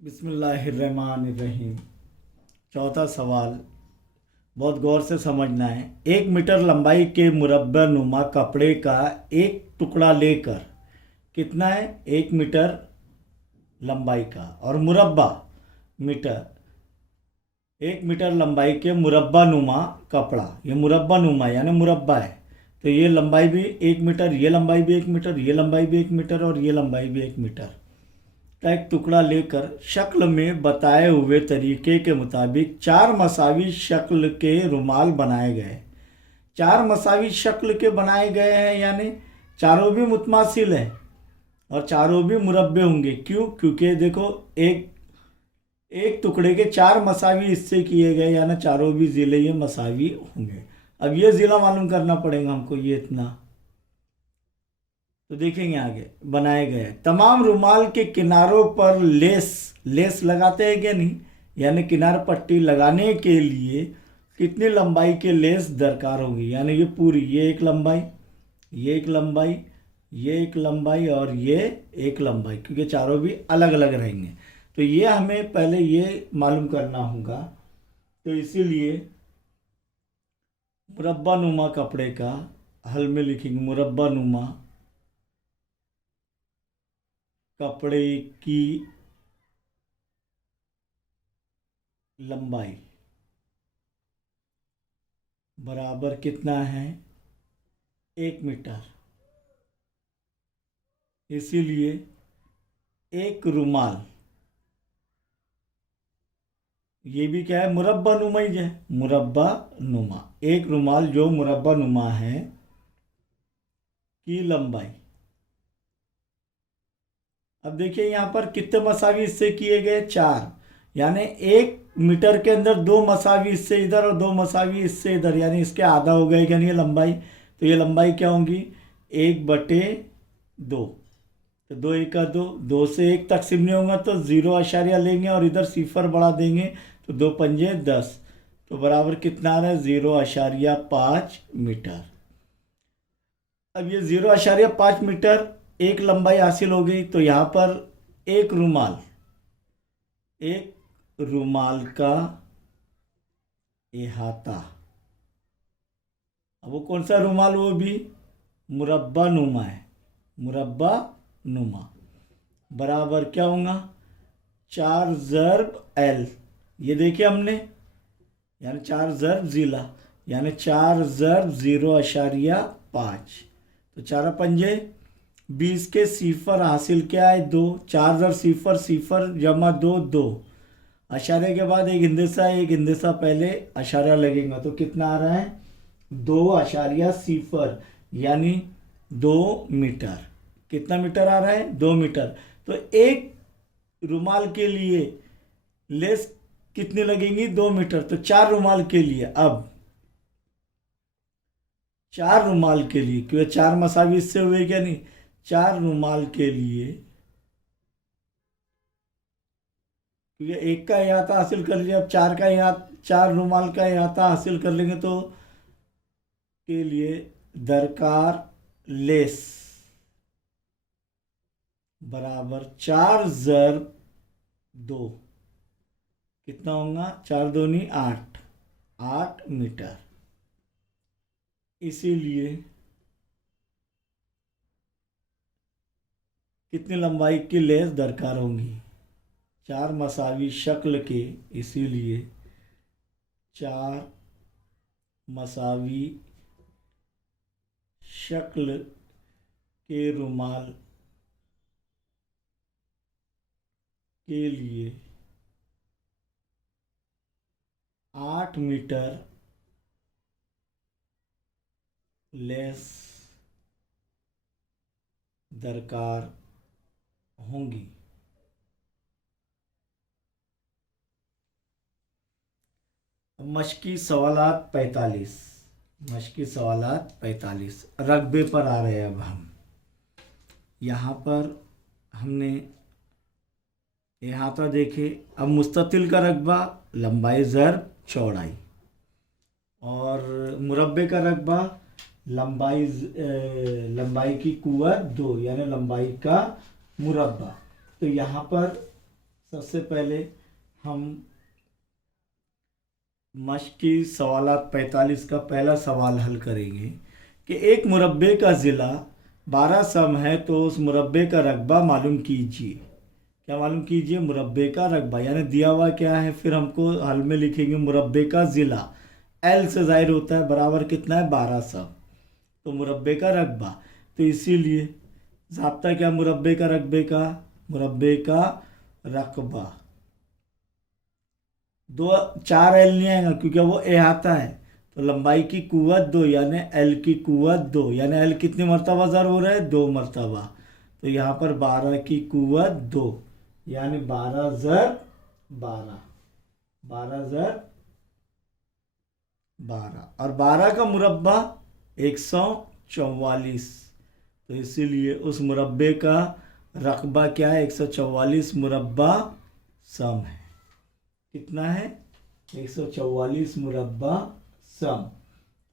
बिस्मिल्लाहिर्रहमानिर्रहीम। चौथा सवाल बहुत गौर से समझना है। 1 मीटर लंबाई के मुरब्बा नुमा कपड़े का एक टुकड़ा लेकर, कितना है 1 मीटर लंबाई का, और मुरब्बा मीटर, 1 मीटर लंबाई के मुरब्बा नुमा कपड़ा, ये मुरब्बा नुमा यानी मुरब्बा है, तो ये लंबाई भी 1 मीटर, ये लंबाई भी 1 मीटर, ये लंबाई भी 1 मीटर और ये लंबाई भी 1 मीटर का एक टुकड़ा लेकर शक्ल में बताए हुए तरीके के मुताबिक 4 मसावी शक्ल के रुमाल बनाए गए। 4 मसावी शक्ल के बनाए गए हैं यानी चारों भी मुतमासिल हैं और चारों भी मुरब्बे होंगे। क्यों? क्योंकि देखो एक एक टुकड़े के 4 मसावी हिस्से किए गए यानी चारों भी ज़िले ये मसावी होंगे। अब ये ज़िला मालूम करना पड़ेगा हमको, ये इतना तो देखेंगे आगे। बनाए गए तमाम रुमाल के किनारों पर लेस लगाते हैं क्या नहीं, यानी किनार पट्टी लगाने के लिए कितनी लंबाई के लेस दरकार होगी, यानी ये पूरी, ये एक लंबाई, ये एक लंबाई, ये एक लंबाई और ये एक लंबाई, क्योंकि चारों भी अलग अलग रहेंगे। तो ये हमें पहले ये मालूम करना होगा। तो इसीलिए मुरब्बा नुमा कपड़े का हल में लिखेंगे मुरब्बा नुमा कपड़े की लंबाई बराबर कितना है 1 मीटर। इसीलिए एक रुमाल, ये भी क्या है मुरब्बा नुमा ही है, मुरब्बा नुमा, एक रुमाल जो मुरब्बा नुमा है की लंबाई। अब देखिए यहाँ पर कितने मसावी हिस्से किए गए, 4, यानी 1 मीटर के अंदर 2 मसावी हिस्से इधर और 2 मसावी हिस्से इधर, यानी इसके आधा हो गए, यानी ये लंबाई। तो ये लंबाई क्या होंगी 1/2। तो 2 1 2, 2 से 1 तकसीम नहीं होगा तो 0 लेंगे और इधर सिफर बढ़ा देंगे तो 2 पंजे 10, तो बराबर कितना आ रहा है 0.5 मीटर। अब ये 0.5 मीटर एक लंबाई हासिल हो गई। तो यहाँ पर एक रुमाल का इहाता, अब वो कौन सा रुमाल, वो भी मुरब्बा नुमा है, मुरब्बा नुमा, बराबर क्या होगा 4 ज़र्ब L, ये देखिए हमने, यानी 4 ज़र्ब ज़िला, यानी 4 ज़र्ब 0.5, तो 4 पंजे 20 के सिफर हासिल क्या है 2, 4 ज़र सिफर, सिफर जमा 2 2, अशारे के बाद एक हिंदसा पहले अशारा लगेगा, तो कितना आ रहा है 2.0 यानी 2 मीटर। कितना मीटर आ रहा है 2 मीटर। तो एक रुमाल के लिए लेस कितनी लगेंगी 2 मीटर, तो 4 रुमाल के लिए, अब 4 रुमाल के लिए, क्योंकि 4 मसावी हिस्से हुए क्या नहीं, 4 रुमाल के लिए, क्योंकि एक का इहाता हासिल कर लिया, अब 4 रुमाल का इहाता हासिल कर लेंगे तो के लिए दरकार लेस बराबर 4 ज़र्ब 2, कितना होगा 4 दूनी 8 मीटर। इसीलिए कितनी लंबाई की लेस दरकार होंगी 4 मसावी शक्ल के, इसीलिए 4 मसावी शक्ल के रुमाल के लिए 8 मीटर लेस दरकार होंगी। मशकी सवालात 45, मशकी सवालात 45 रकबे पर आ रहे हैं। अब हम यहाँ पर हमने इहाता देखे। अब मुस्ततिल का रकबा लंबाई ज़र्ब चौड़ाई, और मुरब्बे का रकबा लंबाई की कुव्वत 2, यानी लंबाई का मुरब्बा। तो यहाँ पर सबसे पहले हम मश्क की सवालात 45 का पहला सवाल हल करेंगे कि एक मुरब्बे का ज़िला 12 सम है तो उस मुरब्बे का रकबा मालूम कीजिए। क्या मालूम कीजिए? मुरब्बे का रकबा, यानी दिया हुआ क्या है, फिर हमको हल में लिखेंगे मुरब्बे का ज़िला, एल से ज़ाहिर होता है बराबर कितना है, 12 सम, तो मुरब्बे का रकबा। तो इसीलिए ज़ाब्ता क्या मुरब्बे का रकबे का, मुरब्बे का रकबा, दो 4 एल नहीं आएगा क्योंकि वो अहाता है, तो लंबाई की कुव्वत 2 यानी एल की कुव्वत 2, यानी एल कितनी मरतबा ज़र्ब हो रहा है, 2 मरतबा। तो यहाँ पर 12 की कुव्वत 2 यानी 12 ज़र 12, 12 ज़र 12, और 12 का मुरब्बा 144, तो इसीलिए उस मुरब्बे का रकबा क्या है, 144 मुरब्बा सम है। कितना है, 144 मुरब्बा सम।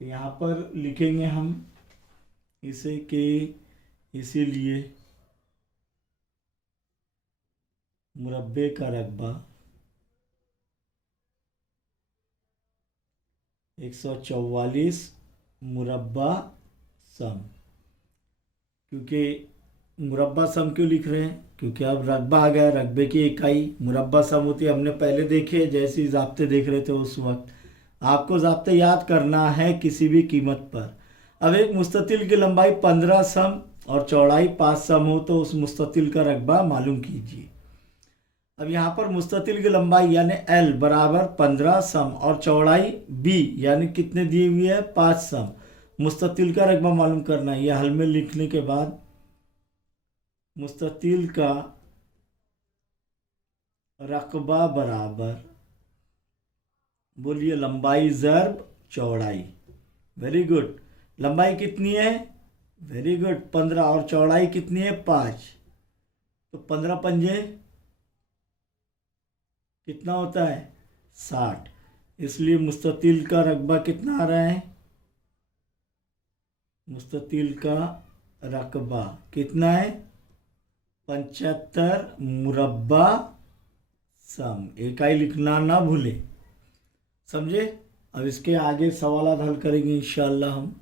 तो यहाँ पर लिखेंगे हम इसे कि इसीलिए मुरब्बे का रकबा 144 मुरब्बा सम। क्योंकि मुरब्बा सम क्यों लिख रहे हैं, क्योंकि अब रकबा आ गया, रकबे की इकाई मुरब्बा सम होती है, हमने पहले देखे जैसे ही ज़ाब्ते देख रहे थे उस वक्त। आपको ज़ाब्ते याद करना है किसी भी कीमत पर। अब एक मुस्ततिल की लंबाई 15 सम और चौड़ाई 5 सम हो तो उस मुस्ततिल का रकबा मालूम कीजिए। अब यहाँ पर मुस्ततिल की लंबाई यानी एल बराबर 15 सम और चौड़ाई बी यानी कितने दी हुई है, 5 सम। मुस्ततिल का रकबा मालूम करना है। यह हल में लिखने के बाद मुस्ततिल का रकबा बराबर, बोलिए, लंबाई ज़र्ब चौड़ाई। Very good. लंबाई कितनी है, वेरी गुड, 15, और चौड़ाई कितनी है, 5, तो 15 पंजे कितना होता है, 60। इसलिए मुस्ततिल का रकबा कितना आ रहा है, मुस्ततिल का रकबा कितना है, 75 मुरब्बा सम। इकाई लिखना ना भूले, समझे। अब इसके आगे सवाल हल करेंगे इंशाअल्लाह हम।